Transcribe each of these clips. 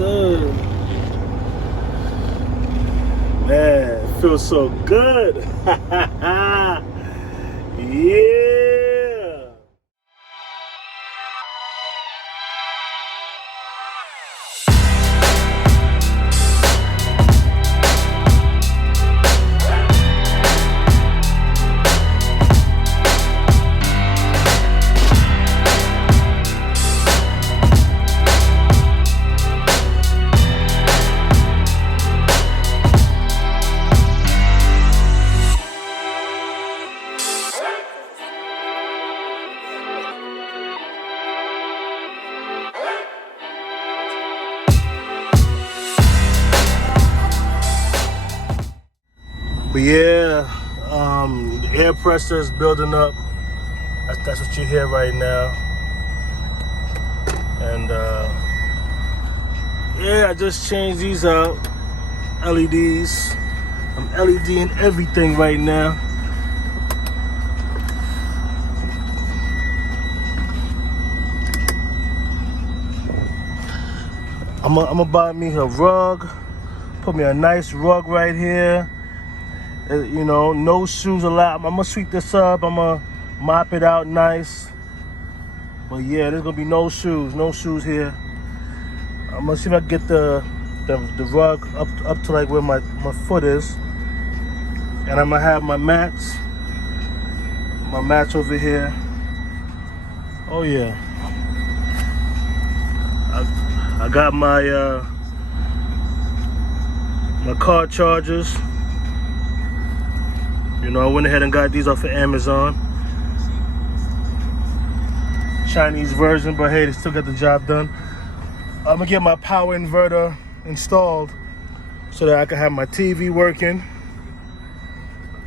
sir. Man, it feels so good. Yeah. But yeah, the air pressure is building up. That's what you hear right now. And yeah, I just changed these out. LEDs. I'm LEDing everything right now. I'm gonna buy me a rug. Put me a nice rug right here. You know, no shoes allowed. I'm gonna sweep this up. I'm gonna mop it out nice. But yeah, there's gonna be no shoes here. I'm gonna see if I can get the rug up to like where my foot is. And I'm gonna have my mats over here. Oh yeah. I got my car chargers. You know, I went ahead and got these off of Amazon. Chinese version, but hey, they still got the job done. I'm gonna get my power inverter installed so that I can have my TV working.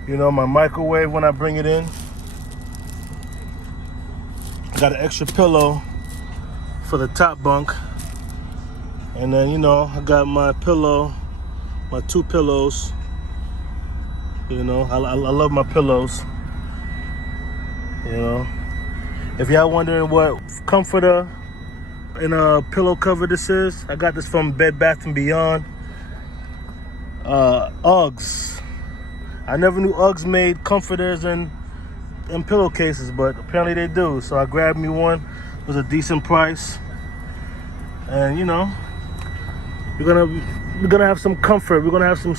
You know, my microwave when I bring it in. Got an extra pillow for the top bunk. And then, you know, I got my pillow, my 2 pillows. You know, I love my pillows. You know, if y'all wondering what comforter and a pillow cover this is, I got this from Bed Bath & Beyond. Uggs. I never knew Uggs made comforters and pillowcases, but apparently they do. So I grabbed me one. It was a decent price. And you know, we're gonna have some comfort. We're gonna have some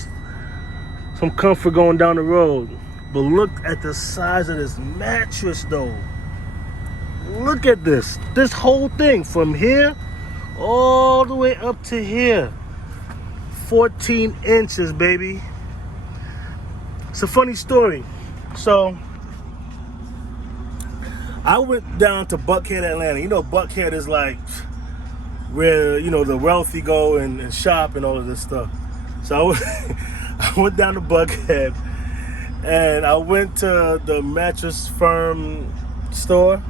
comfort going down the road. But look at the size of this mattress though. Look at this whole thing from here all the way up to here. 14 inches, baby. It's a funny story. So I went down to Buckhead, Atlanta. You know, Buckhead is like where, you know, the wealthy go and shop and all of this stuff. So I went down to Buckhead and I went to the Mattress Firm store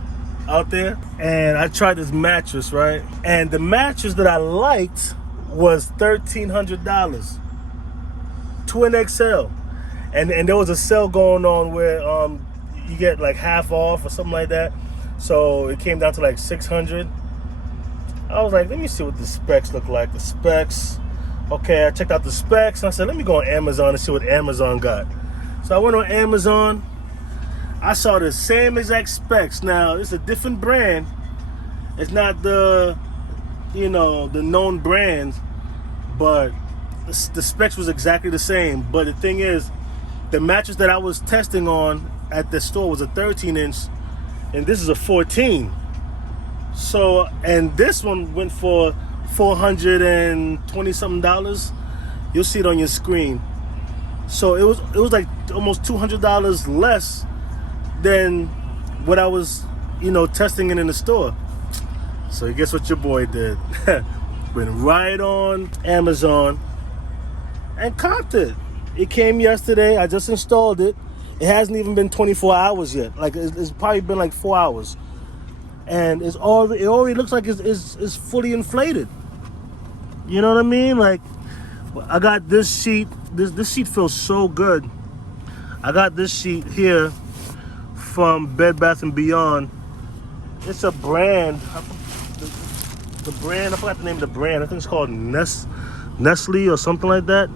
out there and I tried this mattress, right? And the mattress that I liked was $1,300, twin XL. And there was a sale going on where you get like half off or something like that. So it came down to like $600. I was like, let me see what the specs look like. The specs. Okay, I checked out the specs and I said, let me go on Amazon and see what Amazon got. So I went on Amazon. I saw the same exact specs. Now, it's a different brand. It's not the, you know, the known brand, but the specs was exactly the same. But the thing is, the mattress that I was testing on at the store was a 13-inch, and this is a 14. So, and this one went for $420 something. You'll see it on your screen. So it was like almost $200 less than what I was, you know, testing it in the store. So guess what your boy did? Went right on Amazon and copped it. It came yesterday. I just installed it. It hasn't even been 24 hours yet. Like it's probably been like 4 hours, and it already looks like it's fully inflated. You know what I mean? Like I got this sheet. This sheet feels so good. I got this sheet here from Bed Bath & Beyond. It's a brand. the brand. I forgot the name of the brand. I think it's called Nestle or something like that.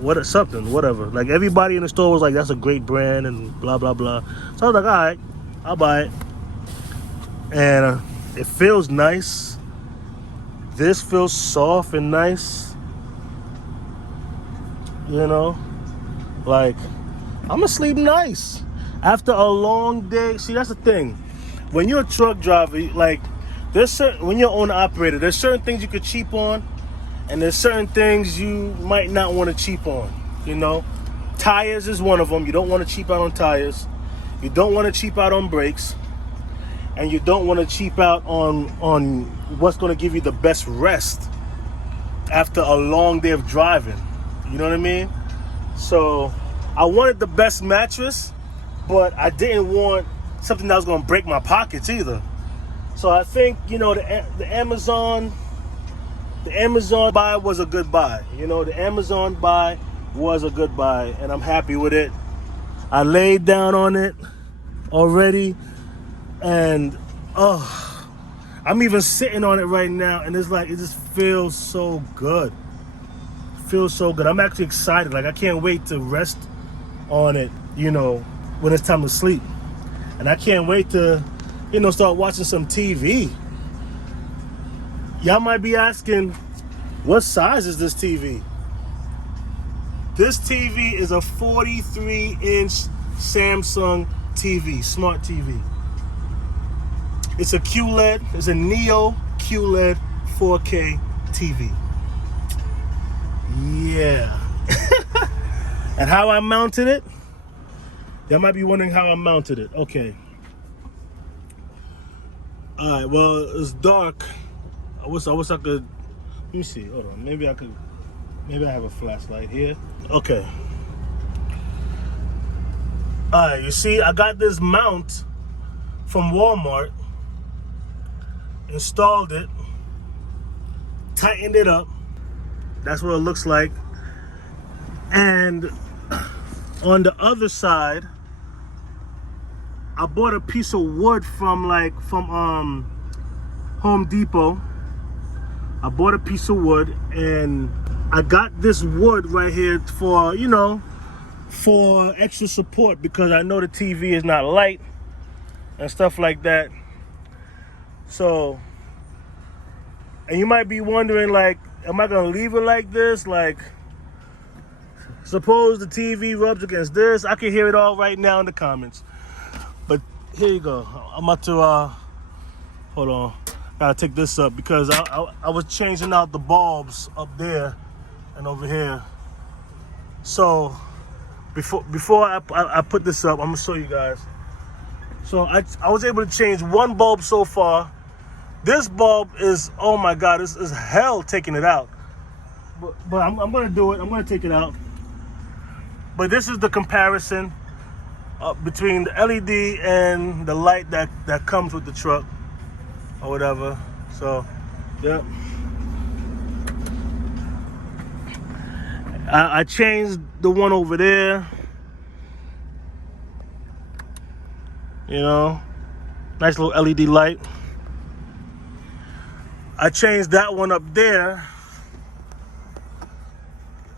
Whatever. Like everybody in the store was like, "That's a great brand," and blah blah blah. So I was like, "All right, I'll buy it." And it feels nice. This feels soft and nice. You know, like I'm gonna sleep nice after a long day. See, that's the thing. When you're a truck driver, like when you're owner operator, there's certain things you could cheap on, and there's certain things you might not want to cheap on. You know, tires is one of them. You don't want to cheap out on tires. You don't want to cheap out on brakes, and you don't want to cheap out on what's going to give you the best rest after a long day of driving. You know what I mean? So I wanted the best mattress, but I didn't want something that was going to break my pockets either. So I think, you know, the Amazon buy was a good buy. You know, the Amazon buy was a good buy, and I'm happy with it. I laid down on it already, and I'm even sitting on it right now, and it's like, it just feels so good. Feels so good. I'm actually excited. Like, I can't wait to rest on it, you know, when it's time to sleep. And I can't wait to, you know, start watching some TV. Y'all might be asking, what size is this TV? This TV is a 43-inch Samsung TV, smart TV. It's a QLED, it's a Neo QLED 4K TV. Yeah. And how I mounted it? Y'all might be wondering how I mounted it. Okay. All right, well, it's dark. I wish I could, let me see, hold on. Maybe I have a flashlight here. Okay. All right, you see, I got this mount from Walmart, installed it, tightened it up. That's what it looks like. And on the other side, I bought a piece of wood from Home Depot. I bought a piece of wood, and I got this wood right here for, you know, for extra support, because I know the TV is not light and stuff like that. So, and you might be wondering, like, am I gonna leave it like this? Like, suppose the TV rubs against this. I can hear it all right now in the comments. But here you go. I'm about to, hold on. Gotta take this up, because I was changing out the bulbs up there and over here. So before I put this up, I'm gonna show you guys. So I was able to change one bulb so far. This bulb is, oh my God, this is hell taking it out. But I'm gonna do it. I'm gonna take it out. But this is the comparison between the LED and the light that comes with the truck or whatever. So, yep. I changed the one over there. You know, nice little LED light. I changed that one up there.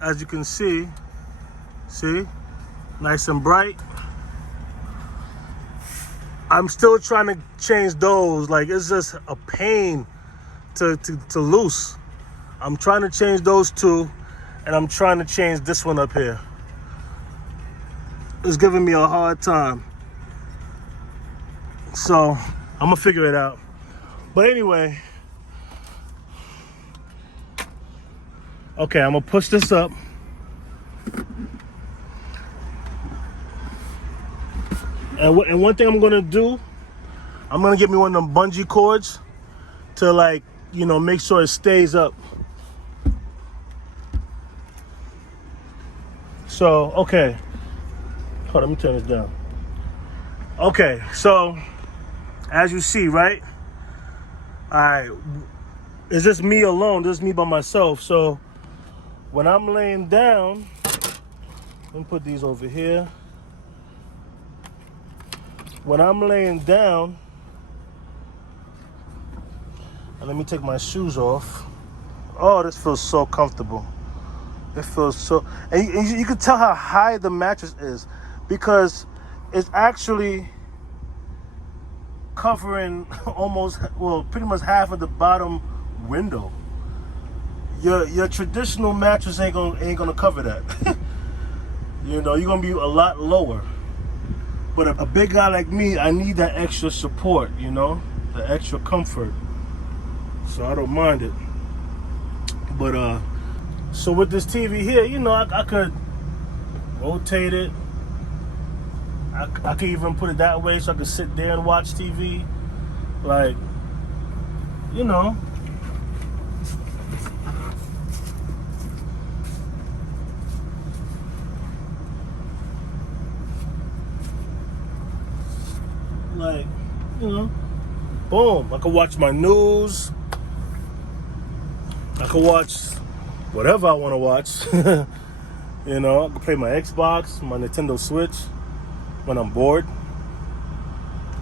As you can see, nice and bright. I'm still trying to change those. Like, it's just a pain to loose. I'm trying to change those two, and I'm trying to change this one up here. It's giving me a hard time. So I'm gonna figure it out. But anyway, okay, I'm gonna push this up. And one thing I'm gonna do, I'm gonna get me one of them bungee cords to, like, you know, make sure it stays up. So, okay. Hold on, let me turn this down. Okay, so as you see, right? All right, it's just me alone. This is me by myself. So when I'm laying down, let me put these over here. When I'm laying down, And let me take my shoes off. Oh, this feels so comfortable. It feels so, and you can tell how high the mattress is because it's actually covering pretty much half of the bottom window. Your traditional mattress ain't gonna cover that. You know, you're gonna be a lot lower. But a big guy like me, I need that extra support, you know, the extra comfort. So I don't mind it. But so with this TV here, you know, I could rotate it. I could even put it that way so I could sit there and watch TV. Like, you know. Like, you know, boom. I could watch my news. I could watch whatever I want to watch. You know, I could play my Xbox, my Nintendo Switch when I'm bored.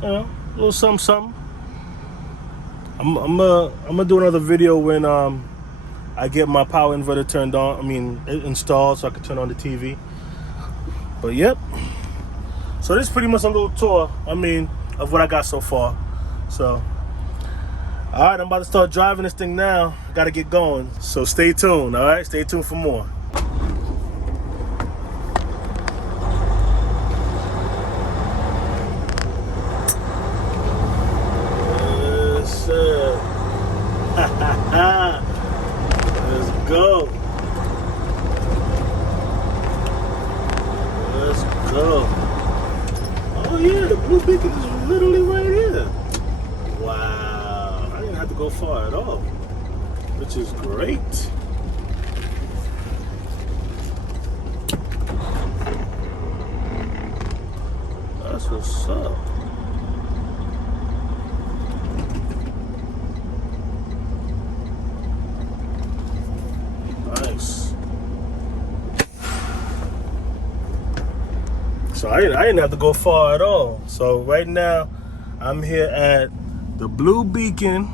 You know, a little something. I'm gonna do another video when I get my power inverter turned on. I mean, installed so I can turn on the TV. But yep. So this is pretty much a little tour. I mean, of what I got so far. So, all right, I'm about to start driving this thing now. I gotta get going. So stay tuned. All right, stay tuned for more. Yes, sir. Let's go. Let's go. Oh yeah, the blue beacon is literally right here. Wow, I didn't have to go far at all, which is great. That's what's up. Nice. So I didn't have to go far at all. So right now, I'm here at the Blue Beacon,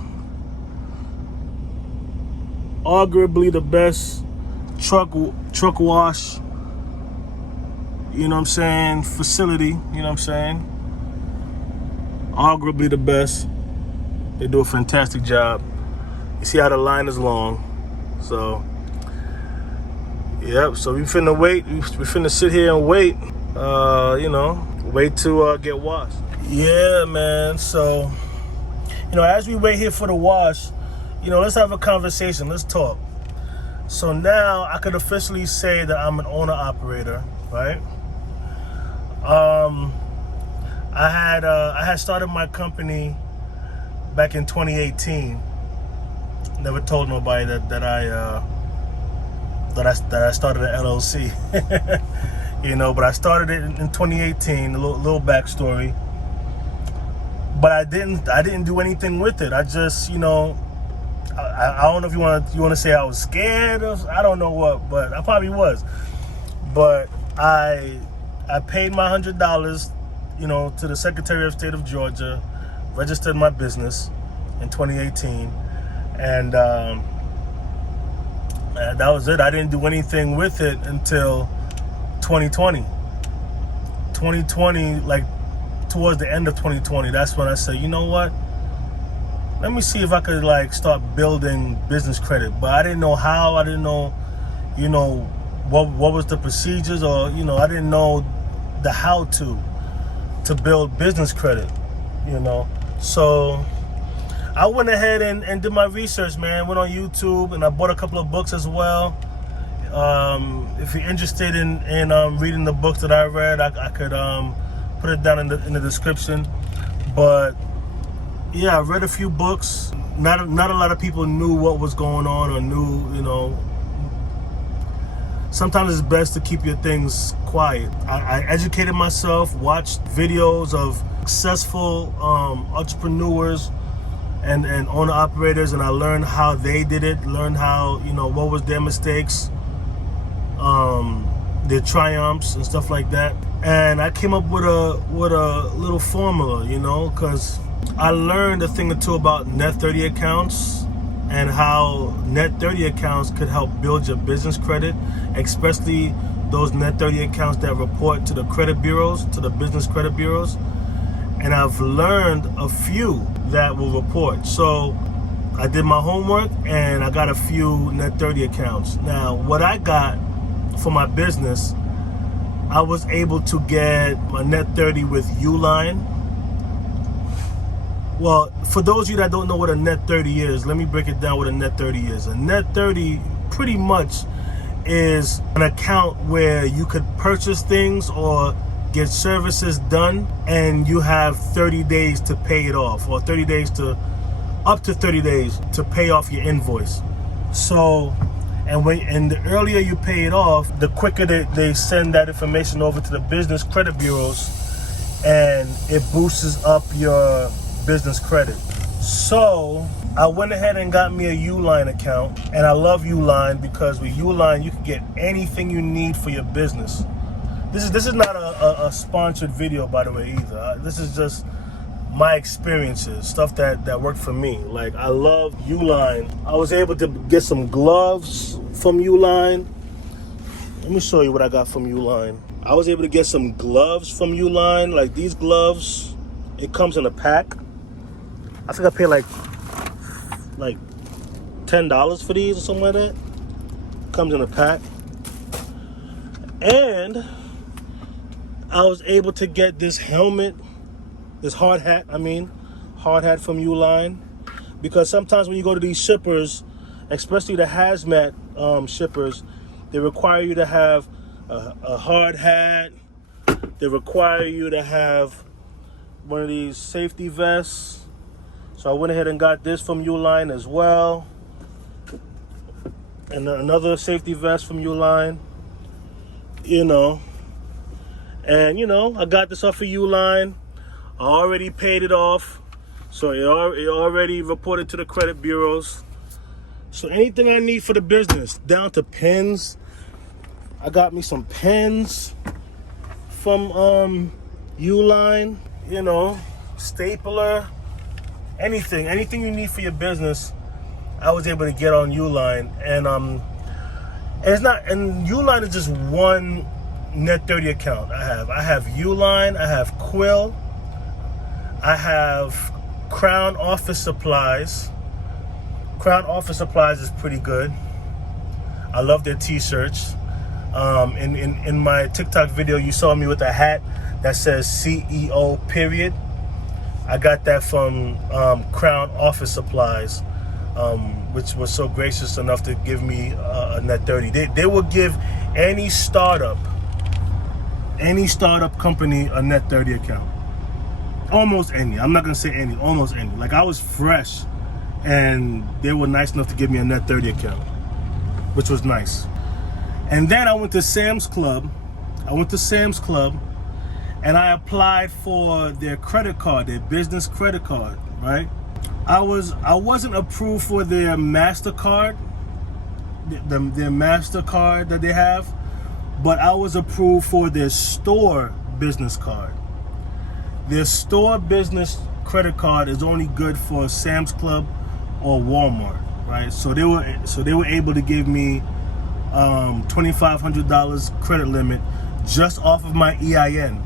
arguably the best truck wash, you know what I'm saying, facility, you know what I'm saying? Arguably the best. They do a fantastic job. You see how the line is long. So, yep, so we finna wait. We finna sit here and wait. You know, wait to get washed. Yeah, man. So, you know, as we wait here for the wash, you know, let's have a conversation. Let's talk. So now I could officially say that I'm an owner-operator, right? I had started my company back in 2018. Never told nobody that I started an LLC. You know, but I started it in 2018. A little backstory. But I didn't do anything with it. I just, you know, I don't know if you want to say I was scared of, I don't know what, but I probably was. But I paid my $100, you know, to the Secretary of State of Georgia, registered my business in 2018, and that was it. I didn't do anything with it until 2020. 2020, like towards the end of 2020, that's when I said, you know what? Let me see if I could like start building business credit. But I didn't know how. I didn't know, you know, what was the procedures, or, you know, I didn't know the how to build business credit, you know. So I went ahead and did my research, man. Went on YouTube and I bought a couple of books as well. If you're interested in reading the books that I read, I could put it down in the description. But yeah, I read a few books. Not a lot of people knew what was going on, or knew, you know. Sometimes it's best to keep your things quiet. I educated myself, watched videos of successful entrepreneurs and owner operators, and I learned how they did it, learned how, you know, what was their mistakes, their triumphs and stuff like that. And I came up with a little formula, you know, because I learned a thing or two about net 30 accounts and how net 30 accounts could help build your business credit, especially those net 30 accounts that report to the credit bureaus, to the business credit bureaus. And I've learned a few that will report. So I did my homework and I got a few net 30 accounts. Now, what I got for my business, I was able to get my net 30 with Uline. Well, for those of you that don't know what a net 30 is, let me break it down what a net 30 is. A net 30 pretty much is an account where you could purchase things or get services done, and you have 30 days to pay it off, or up to 30 days to pay off your invoice. So, and the earlier you pay it off, the quicker they send that information over to the business credit bureaus, and it boosts up your business credit. So I went ahead and got me a Uline account, and I love Uline because with Uline you can get anything you need for your business. This is not a sponsored video, by the way, either. This is just my experiences, stuff that worked for me. Like, I love Uline. I was able to get some gloves from Uline. Let me show you what I got from Uline. I was able to get some gloves from Uline. Like, these gloves, it comes in a pack. I think I paid like $10 for these or something like that. Comes in a pack. And I was able to get this helmet, this hard hat from Uline. Because sometimes when you go to these shippers, especially the hazmat shippers, they require you to have a hard hat. They require you to have one of these safety vests. So I went ahead and got this from Uline as well. And another safety vest from Uline. And I got this off of Uline. I already paid it off. So it already reported to the credit bureaus. So anything I need for the business, down to pens. I got me some pens from Uline, stapler. Anything you need for your business, I was able to get on Uline. And Uline is just one net 30 account I have Uline, I have Quill, I have Crown Office Supplies. Crown Office Supplies is pretty good. I love their t-shirts. In my TikTok video, you saw me with a hat that says CEO period. I got that from Crown Office Supplies, which was so gracious enough to give me a net 30. They will give any startup company a net 30 account. Almost any. I'm not going to say any. Almost any. Like, I was fresh, and they were nice enough to give me a net 30 account, which was nice. And then I went to Sam's Club. And I applied for their credit card, their business credit card, right? I wasn't approved for their MasterCard, their MasterCard that they have, but I was approved for their store business card. Their store business credit card is only good for Sam's Club or Walmart, right? So they were able to give me $2,500 credit limit just off of my EIN.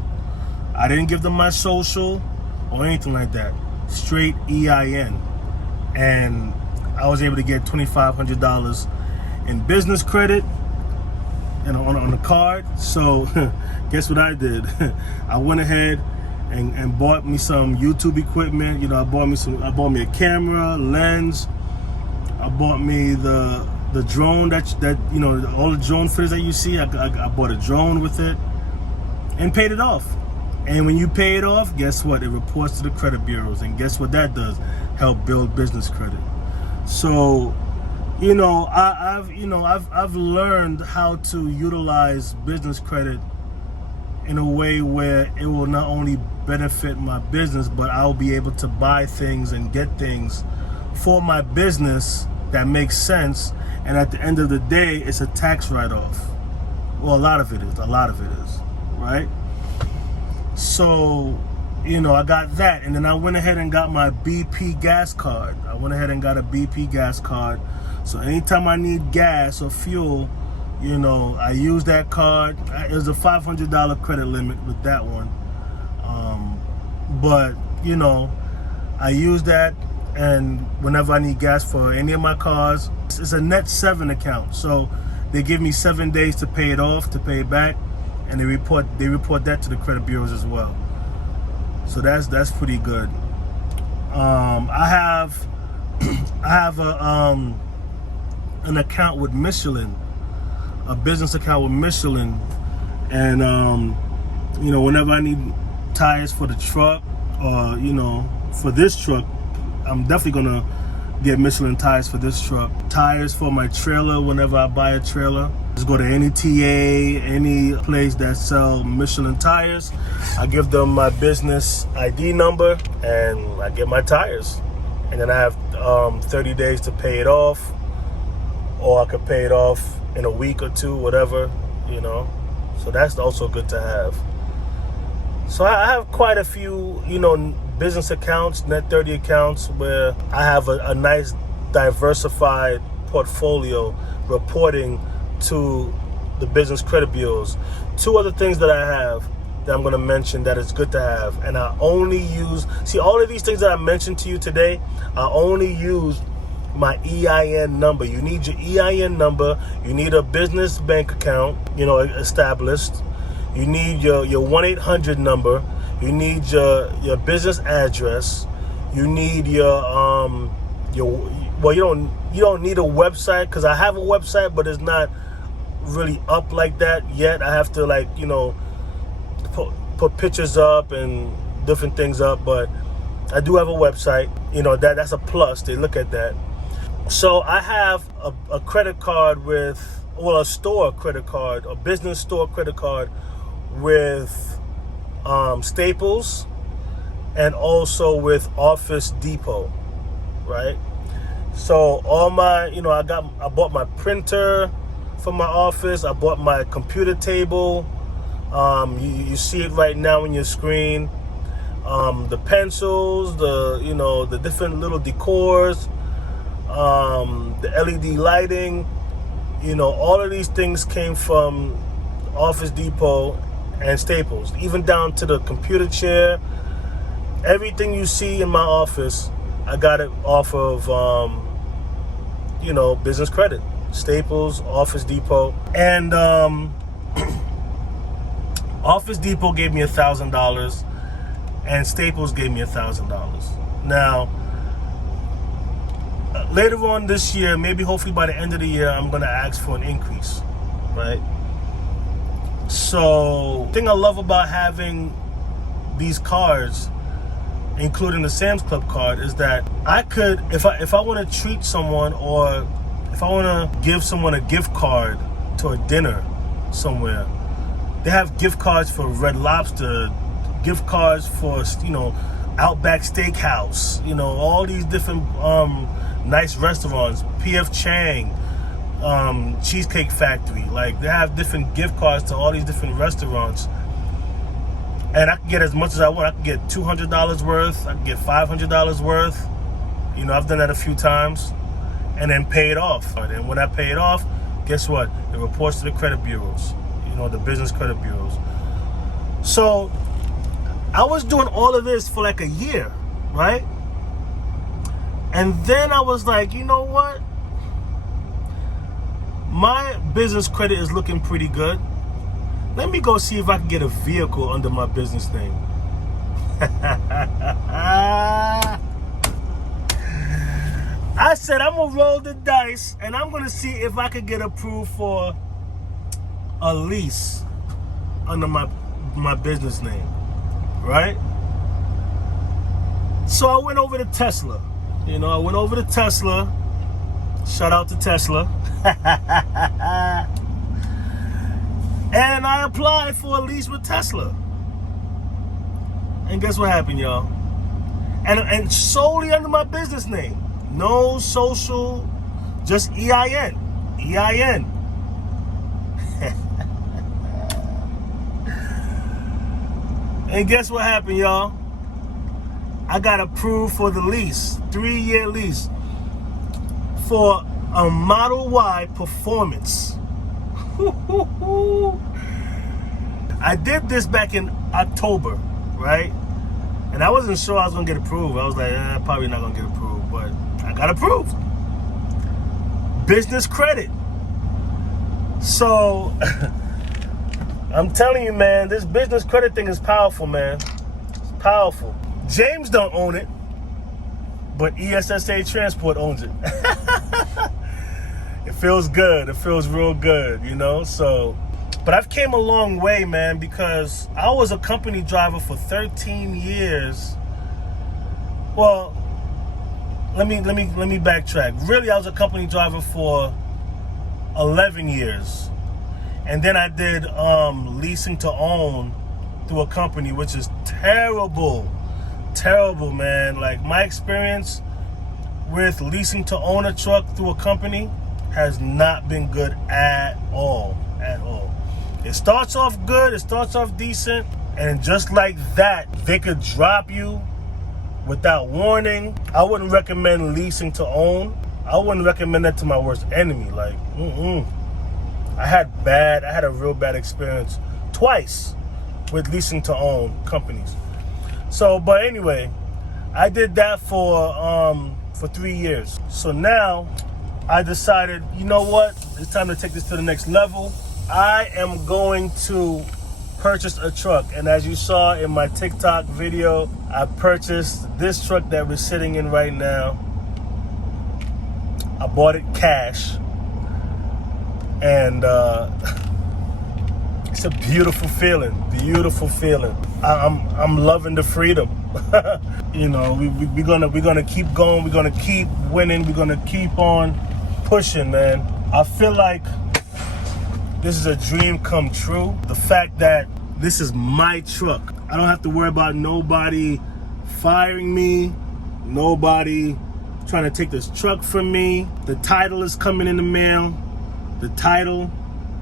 I didn't give them my social or anything like that. Straight EIN. And I was able to get $2,500 in business credit and on the card. So guess what I did? I went ahead and bought me some YouTube equipment. I bought me a camera, lens. I bought me the drone that all the drone footage that you see. I bought a drone with it and paid it off. And when you pay it off, guess what? It reports to the credit bureaus, and guess what that does? Help build business credit. So, I've learned how to utilize business credit in a way where it will not only benefit my business, but I'll be able to buy things and get things for my business that makes sense. And at the end of the day, it's a tax write-off. Well, a lot of it is, right? So, I got that, and then I went ahead and got my BP gas card. I went ahead and got a BP gas card. So anytime I need gas or fuel, I use that card. It was a $500 credit limit with that one. But, I use that, and whenever I need gas for any of my cars, it's a net 7 account. So they give me 7 days to pay it off, to pay it back, and they report that to the credit bureaus as well. So that's pretty good. I have an account with Michelin, a business account with Michelin, and whenever I need tires for the truck, or for this truck, I'm definitely gonna get Michelin tires for this truck. Tires for my trailer whenever I buy a trailer. Just go to any TA, any place that sell Michelin tires. I give them my business ID number and I get my tires. And then I have 30 days to pay it off, or I could pay it off in a week or two, whatever, So that's also good to have. So I have quite a few, business accounts, net 30 accounts, where I have a nice diversified portfolio reporting to the business credit bureaus. Two other things that I have that I'm going to mention that is good to have, and I only use, all of these things that I mentioned to you today, I only use my EIN number. You need your EIN number. You need a business bank account, established. You need your 1-800 number. You need your business address. You need you don't need a website, because I have a website, but it's not really up like that yet. I have to put pictures up and different things up, but I do have a website. That's a plus. They look at that. So I have a credit card with, a store credit card, a business store credit card with Staples, and also with Office Depot, right? So all my, I bought my printer for my office. I bought my computer table. You see it right now on your screen. The pencils, the different little decors, the LED lighting, all of these things came from Office Depot and Staples, even down to the computer chair. Everything you see in my office, I got it off of, business credit. Staples, Office Depot, and Office Depot gave me $1,000, and Staples gave me $1,000. Now, later on this year, maybe hopefully by the end of the year, I'm gonna ask for an increase, right? So, the thing I love about having these cards, including the Sam's Club card, is that I could, if I want to treat someone, or if I want to give someone a gift card to a dinner somewhere, they have gift cards for Red Lobster, gift cards for, Outback Steakhouse, all these different nice restaurants, P.F. Chang, Cheesecake Factory. Like, they have different gift cards to all these different restaurants. And I can get as much as I want. I can get $200 worth. I can get $500 worth. I've done that a few times. And then pay it off. And when I pay it off, guess what? It reports to the credit bureaus. The business credit bureaus. So, I was doing all of this for like a year, right? And then I was like, you know what? My business credit is looking pretty good. Let me go see if I can get a vehicle under my business name. I said, I'm going to roll the dice, and I'm going to see if I could get approved for a lease under my business name, right? So I went over to Tesla. Shout out to Tesla. And I applied for a lease with Tesla. And guess what happened, y'all? And solely under my business name. No social, just EIN. EIN. And guess what happened, y'all? I got approved for the lease, 3-year lease, for a Model Y Performance. I did this back in October, right? And I wasn't sure I was gonna get approved. I was like, probably not gonna get approved, but I got approved. Business credit. So, I'm telling you, man, this business credit thing is powerful, man. It's powerful. James don't own it, but ESSA Transport owns it. It feels good. It feels real good, you know? So, but I've came a long way, man, because I was a company driver for 13 years. Well, let me backtrack. Really, I was a company driver for 11 years. And then I did leasing to own through a company, which is terrible. Terrible, man. Like, my experience with leasing to own a truck through a company has not been good at all. At all. It starts off good, it starts off decent, and just like that, they could drop you without warning. I wouldn't recommend leasing to own. I wouldn't recommend that to my worst enemy. Like, I had a real bad experience twice with leasing to own companies. So, but anyway, I did that for 3 years. So now I decided, you know what? It's time to take this to the next level. I am going to purchase a truck. And as you saw in my TikTok video, I purchased this truck that we're sitting in right now. I bought it cash. And it's a beautiful feeling, beautiful feeling. I'm loving the freedom. You know, we're gonna keep going. We're gonna keep winning. We're gonna keep on pushing, man. I feel like this is a dream come true. The fact that this is my truck. I don't have to worry about nobody firing me, nobody trying to take this truck from me. The title is coming in the mail. The title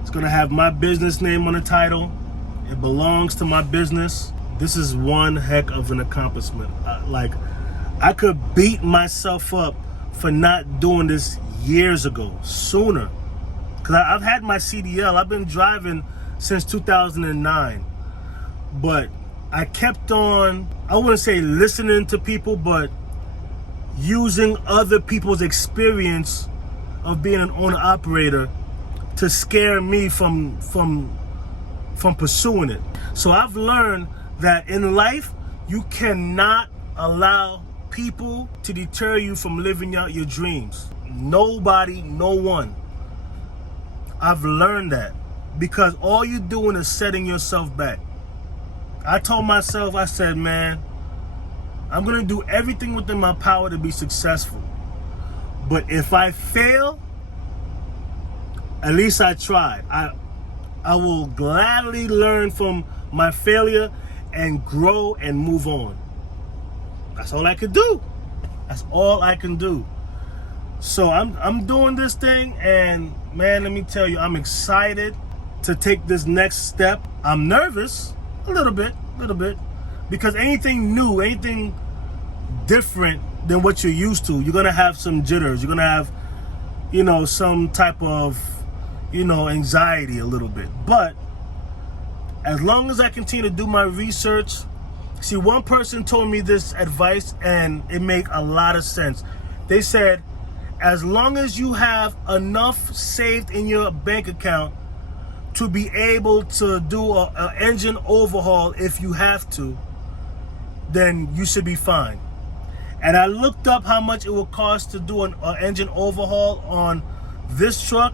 is gonna have my business name on the title. It belongs to my business. This is one heck of an accomplishment. Like, I could beat myself up for not doing this years ago, sooner. Because I've had my CDL. I've been driving since 2009. But I kept on, I wouldn't say listening to people, but using other people's experience of being an owner-operator to scare me from pursuing it. So I've learned that in life, you cannot allow people to deter you from living out your dreams. Nobody, no one. I've learned that because all you're doing is setting yourself back. I told myself, I said, man, I'm gonna do everything within my power to be successful. But if I fail, at least I tried. I will gladly learn from my failure and grow and move on. That's all I could do. That's all I can do. So I'm doing this thing, and man, let me tell you, I'm excited to take this next step. I'm nervous, a little bit, because anything new, anything different than what you're used to, you're gonna have some jitters. You're gonna have, you know, some type of, you know, anxiety a little bit. But as long as I continue to do my research, see, one person told me this advice and it made a lot of sense. They said, as long as you have enough saved in your bank account to be able to do an engine overhaul if you have to, then you should be fine. And I looked up how much it would cost to do an engine overhaul on this truck.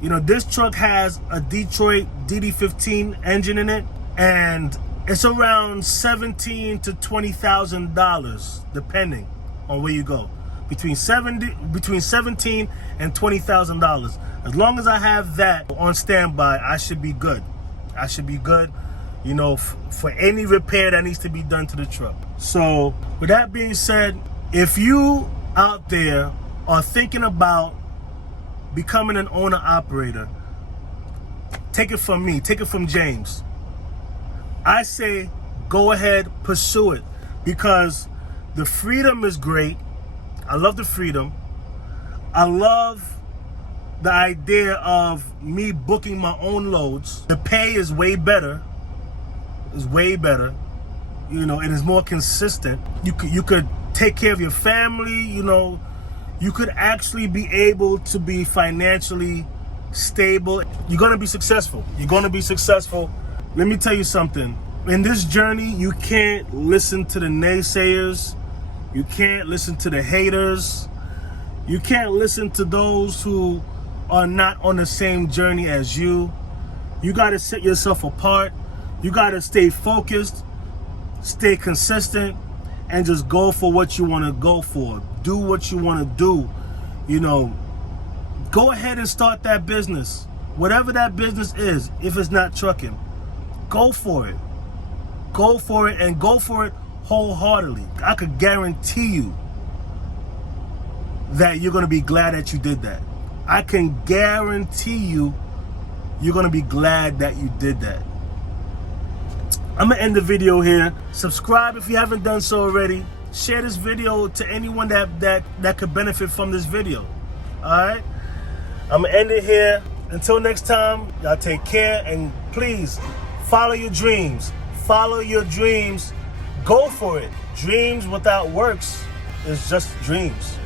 You know, this truck has a Detroit DD15 engine in it, and it's around $17,000 to $20,000, depending on where you go. Between $17,000 and $20,000. As long as I have that on standby, I should be good. I should be good, you know, for any repair that needs to be done to the truck. So, with that being said, if you out there are thinking about becoming an owner-operator, take it from me, take it from James. I say go ahead, pursue it, because The freedom is great. I love the freedom. I love the idea of me booking my own loads. The pay is way better. It's way better. You know, it is more consistent. You could take care of your family, you know. You could actually be able to be financially stable. You're gonna be successful. You're gonna be successful. Let me tell you something. In this journey, you can't listen to the naysayers. You can't listen to the haters. You can't listen to those who are not on the same journey as you. You gotta set yourself apart. You gotta stay focused, stay consistent, and just go for what you wanna go for. Do what you wanna do. You know, go ahead and start that business. Whatever that business is, if it's not trucking, go for it. Go for it, and go for it wholeheartedly. I could guarantee you that you're gonna be glad that you did that. I can guarantee you you're gonna be glad that you did that. I'm gonna end the video here. Subscribe if you haven't done so already. Share this video to anyone that could benefit from this video. Alright? I'm gonna end it here. Until next time, y'all take care, and please follow your dreams. Follow your dreams. Go for it. Dreams without works is just dreams.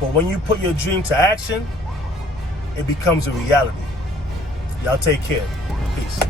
But when you put your dream to action, it becomes a reality. Y'all take care. Peace.